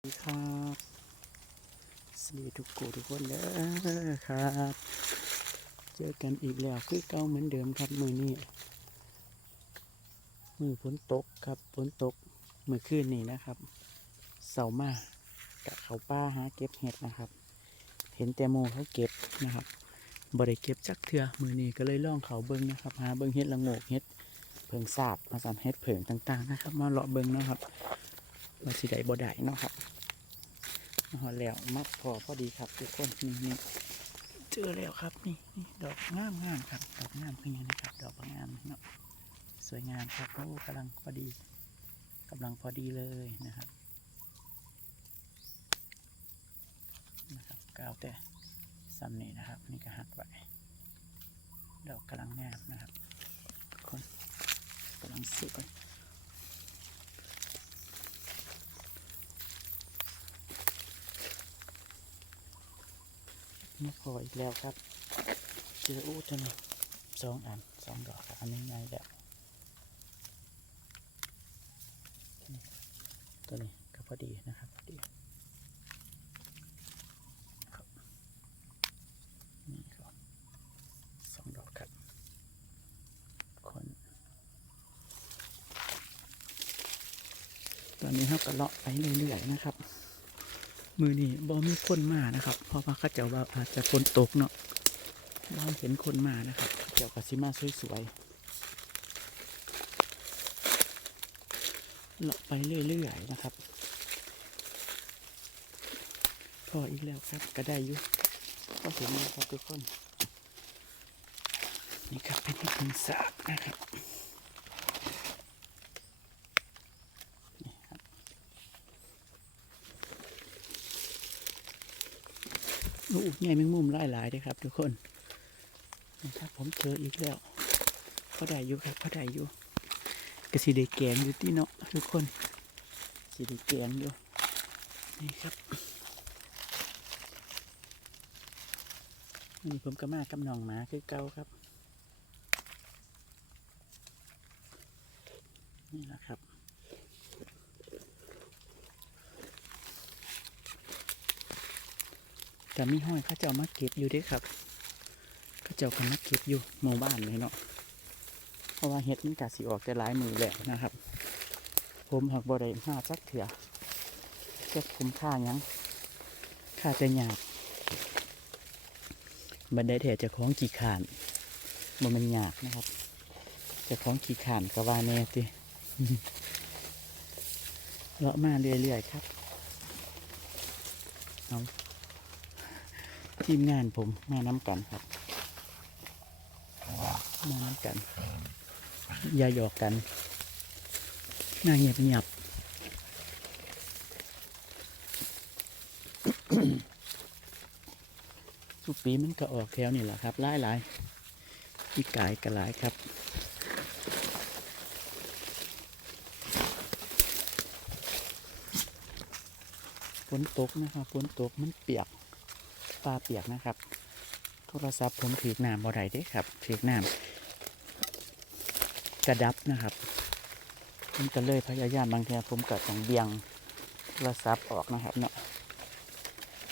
สวัสดีครับสวัสดีทุกคนทุกคนเด้อครับ เจอกันอีกแล้วคือเก่าเหมือนเดิมครับมือนี้มือฝนตกครับฝนตกมือคืนนี้นะครับเสาร์มากะเขาป้าหาเก็บเห็ดนะครับ เห็นแตโมเขาเก็บนะครับบ่ได้เก็บจักเทือมือนี้ก็เลยล่องเขาเบิ้งนะครับหาเบิ้งเห็ดละโงกเห็ดเพิงสาบมาสั่นเห็ดเผิงต่างๆนะครับ มาเลาะเบิ้งนะครับ ว่าสิได้บ่ได้เนาะครับมาหอแล้วมัดพอพอดีครับทุกคนนี่นี่เจอแล้วครับนี่นี่ดอกงามงามครับ ดอกงามเพื่อนนะครับ ดอกงามเนาะสวยงามครับโอ้กำลังพอดีกำลังพอดีเลยนะครับนะครับกาวแต่ซ้ำนี่นะครับ นี่ก็หักไว้ดอกกำลังงามนะครับทุกคนกำลังสวย ไม่พออีกแล้วครับ เจออู้ตัวนี้สองอันสองดอกอันนี้ไงแบบนี่ตัวนี้ก็พอดีนะครับพอดีครับนี่ครับสองดอกครับคนตอนนี้เราก็เลาะไปเรื่อยๆนะครับ มือนี่บ่มีคนมานะครับเพราะว่าข้าเจ้าว่าอาจจะฝนตกเนาะบ่เห็นคนมานะครับเข้าเจ้าก็สิมาสวยๆเลาะไปเรื่อยๆนะครับพออีกแล้วครับก็ได้อยู่ก็เห็นแล้วครับทุกคน นี่ครับเป็นที่พึงสาบนะครับนี่ครับ โอ้ใหญ่แมงมุมหลายหลายเลยครับ ทุกคนนะครับผมเจออีกแล้วเขาได้อยู่ครับเขาได้อยู่กระสีได้แกงอยู่ที่เนาะทุกคนสีได้แกงอยู่นี่ครับนี่ผมก็มากับน้องหมาคือเก่าครับ นี่แหละครับ แต่มีห้อยเข้าเจ้ามาเก็บอยู่ด้วยครับเข้าเจ้าก็มาเก็บอยู่หมู่บ้านเลยเนาะเพราะว่าเห็ดมันกาสีออกแต่หลายมือแล้วนะครับ ผมหักบ่ได้าจักเถื่อจะคุ้มค่ายังค่าแต่หยาบบันไดแถจะคล้องกี่ขานบ่แมันหยาบนะครับ จะคล้องกี่ขานก็ว่าแน่ติเลาะมาเรื่อยๆครับเอา ทีมงานผมมาน้ำกันครับมาน้ำกัน อย่าหยอกกันน่าเงียบเงียบทุกปีมันก็ออกแถวนี่แหละครับหลายหลายๆอีกกายก็หลายครับฝนตกนะครับฝนตกมันเปียก ปลาเปียกนะครับ โทรศัพท์ผมถือน้ำบ่ได้เด้ครับถือน้ำกระดับนะครับผมก็เลยพยายามบางทีผมก็ต้องเบี่ยงโทรศัพท์ออกนะครับเนาะ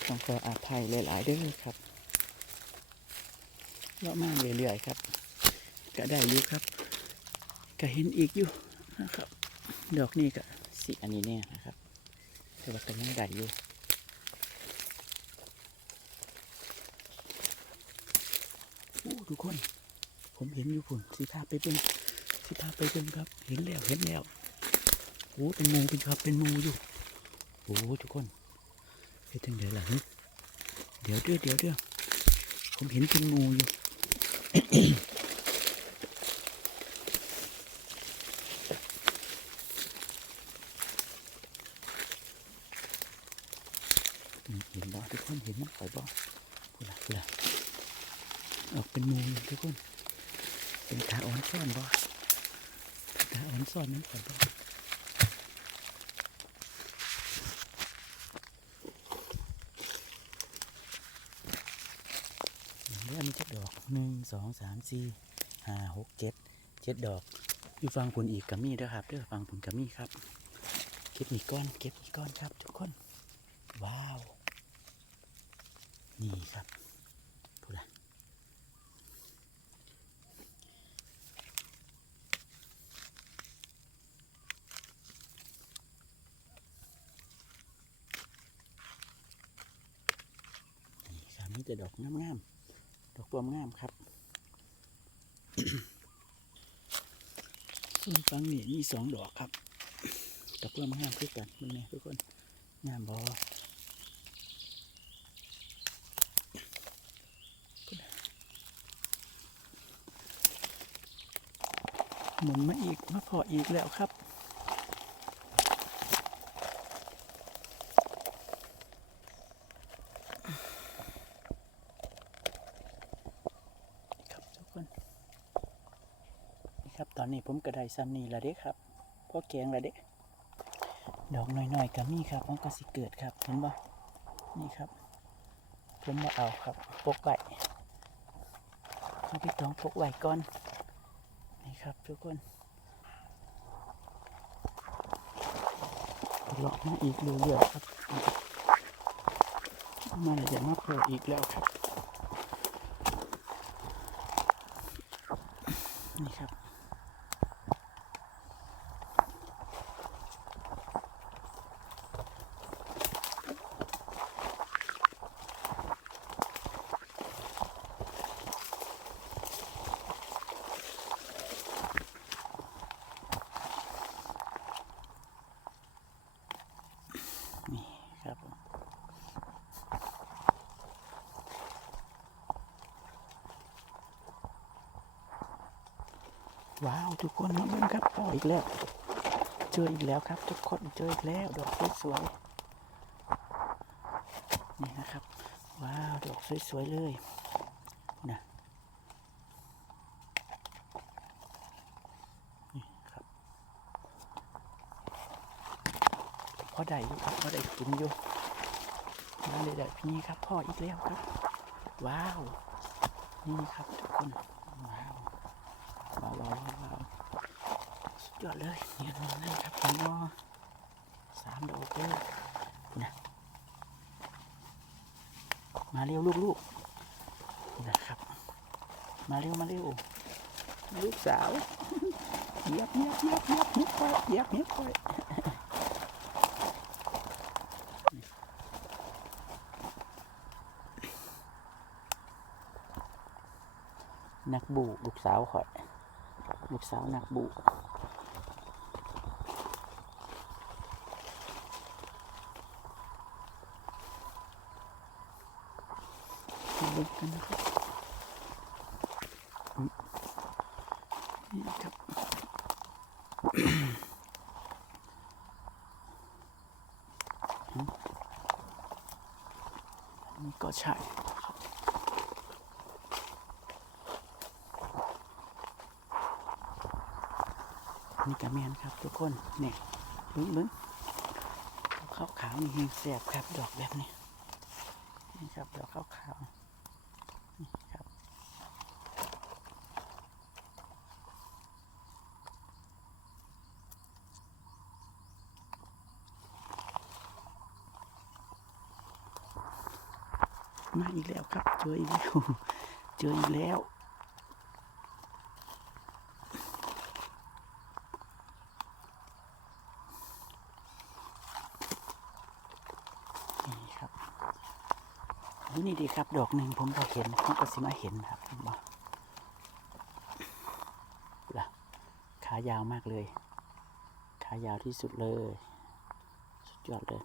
ต้องขออาภัยหลายๆด้วยครับเลาะมากเรื่อยๆครับ ก็ได้อยู่ครับ ก็เห็นอีกอยู่นะครับ ดอกนี้ก็สีอันนี้เนี่ยนะครับแต่ว่าก็ยังได้อยู่ โอ้ ทุกคน ผมเห็นอยู่พุ่นสีพาไปเป็นสีพาไปเป็นครับ เห็นแล้วเห็นแล้วโอ้เป็นงูเป็นครับเป็นงูอยู่โอ้ทุกคนเฮ็ดจังไดล่ะเดี๋ยวเดี๋ยวเดี๋ยวเดี๋ยวผมเห็นเป็นงูอยู่เห็นบ่ทุกคนเห็นมั้ยข่บ่พูดละพูดละ ออกเป็นงูทุกคน เป็นขาอ่อนซ่อนบ่เป็นขาอ่อนซ่อนนั่นข่อยบ่เรื่องนี้เจ็ดดอกหนึ่งสองสามสี่ห้าหกเจ็ดเจ็ดดอกอยู่ฟังผลอีกกัมีเด้อครับเด้อฟังผลกัมีครับ เก็บอีกก้อน เก็บอีกก้อนครับ ทุกคน ว้าว นี่ครับ นี่ครับมีแต่ดอกงามๆ ดอกรวมงามครับส่วนฟังนี่มีสองดอกครับดอกรวมงามคือกันมันไงทุกคนงามบอหมุนมาอีกมาพออีกแล้วครับทุกคนนี่ ครับ ตอนนี้ผมกระไดซ้ำนี่ละเด้ครับพ่อแกงละเด้ดอกน้อยๆก็มีครับมันก็สิเกิดครับเห็นบ่นี่ครับ ผมมาเอาครับปกไว้ให้พี่ต้องปกไว้ก่อนนี่ครับทุกคนเลาะมาอีกเรื่อยๆครับ มาเลยจะมาโผล่อีกแล้วครับ นี่ครับ นี่ครับผม ว้าวทุกคนมาเบิ่งครับพออีกแล้ว เจออีกแล้วครับ ทุกคนเจออีกแล้ว ดอกสวยๆนี่นะครับ ว้าวดอกสวยๆเลยนะนี่ครับพอได้อยู่ครับพอได้กินอยู่มาเลยแบบนี้ครับพ่ออีกแล้วครับ ว้าว นี่ครับทุกคน ว้าว ว้าวว้าวสุดยอดเลยเนี่ยนอนนั่นครับผมก็สามดอกเลยนะมาเร็วลูกๆนะครับ มาเร็วมาเร็วลูกสาวเยียบเยียบเยียบเยียบเยียบไปเยียบเยียบไปนักบูลูกสาวข่อย ลูกสาวนักบุมาดูกันนะครับอืมนี่ครับอืมอันนี่ก็ใช่ครับ นี่กระเมียนครับทุกคนเนี่ยลุ้นลุ้นขาวขาวนี่เฮงแสบครับ ดอกแบบนี้นี่ครับดอกขาวขาวนี่ครับมาอีกแล้วครับเจออีกแล้วเจออีกแล้ว นี่ครับ นี่ดีครับ ดอกหนึ่งผมพอเห็นผมก็สิมาเห็นครับบ่ล่ะขายาวมากเลย ขายาวที่สุดเลย สุดยอดเลย